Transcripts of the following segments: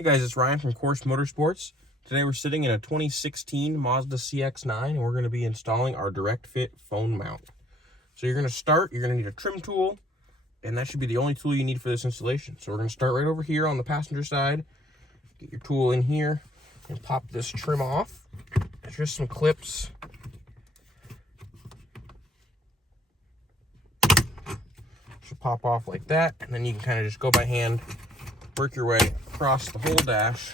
Hey guys, it's Ryan from Course Motorsports. Today we're sitting in a 2016 Mazda CX-9 and we're going to be installing our direct fit phone mount. So you're going to need a trim tool, and that should be the only tool you need for this installation. So we're going to start right over here on the passenger side. Get your tool in here and pop this trim off. There's just some clips. Should pop off like that, and then you can kind of just go by hand, work your way across the whole dash,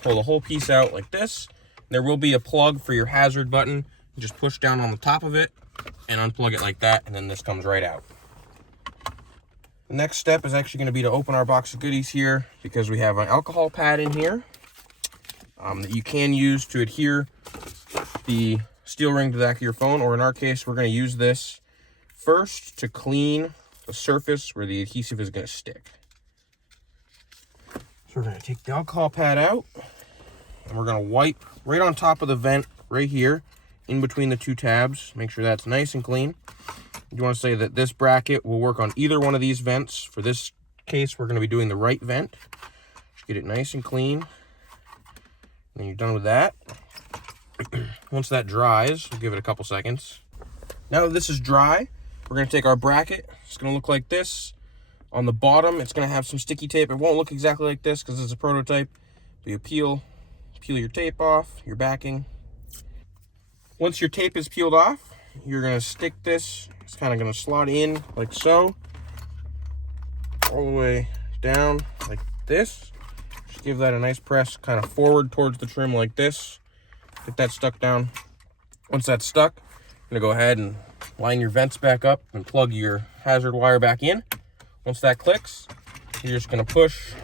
pull the whole piece out like this. There will be a plug for your hazard button. You just push down on the top of it and unplug it like that, and then this comes right out. The next step is actually going to be to open our box of goodies here, because we have an alcohol pad in here that you can use to adhere the steel ring to the back of your phone, or in our case, we're going to use this first to clean the surface where the adhesive is going to stick. So we're going to take the alcohol pad out, and we're going to wipe right on top of the vent right here, in between the two tabs. Make sure that's nice and clean. You want to say that this bracket will work on either one of these vents. For this case, we're going to be doing the right vent. Just get it nice and clean. And you're done with that. Once that dries, we'll give it a couple seconds. Now that this is dry, we're going to take our bracket. It's going to look like this. On the bottom, it's going to have some sticky tape. It won't look exactly like this because it's a prototype. But you peel your tape off, your backing. Once your tape is peeled off, you're going to stick this. It's kind of going to slot in like so, all the way down like this. Just give that a nice press, kind of forward towards the trim like this. Get that stuck down. Once that's stuck, you're going to go ahead and line your vents back up and plug your hazard wire back in. Once that clicks, you're just going to push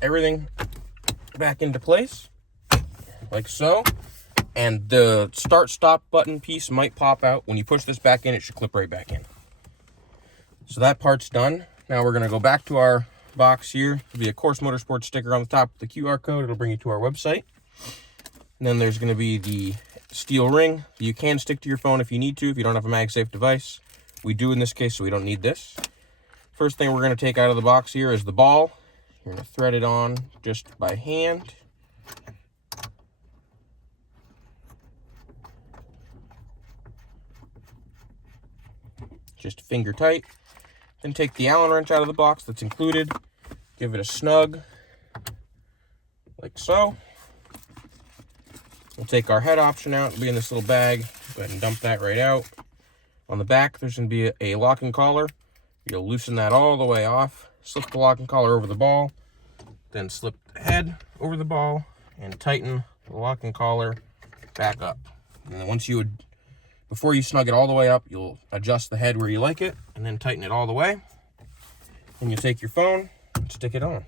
everything back into place like so. And the start-stop button piece might pop out. When you push this back in, it should clip right back in. So that part's done. Now we're going to go back to our box here. There'll be a Course Motorsports sticker on the top with the QR code. It'll bring you to our website. And then there's going to be the steel ring. You can stick to your phone if you need to, if you don't have a MagSafe device. We do in this case, so we don't need this. First thing we're going to take out of the box here is the ball. You're going to thread it on just by hand. Just finger tight. Then take the Allen wrench out of the box that's included. Give it a snug, like so. We'll take our head option out. It'll be in this little bag. Go ahead and dump that right out. On the back, there's going to be a locking collar. You'll loosen that all the way off. Slip the locking collar over the ball. Then slip the head over the ball and tighten the locking collar back up. And then before you snug it all the way up, you'll adjust the head where you like it and then tighten it all the way. And you take your phone and stick it on.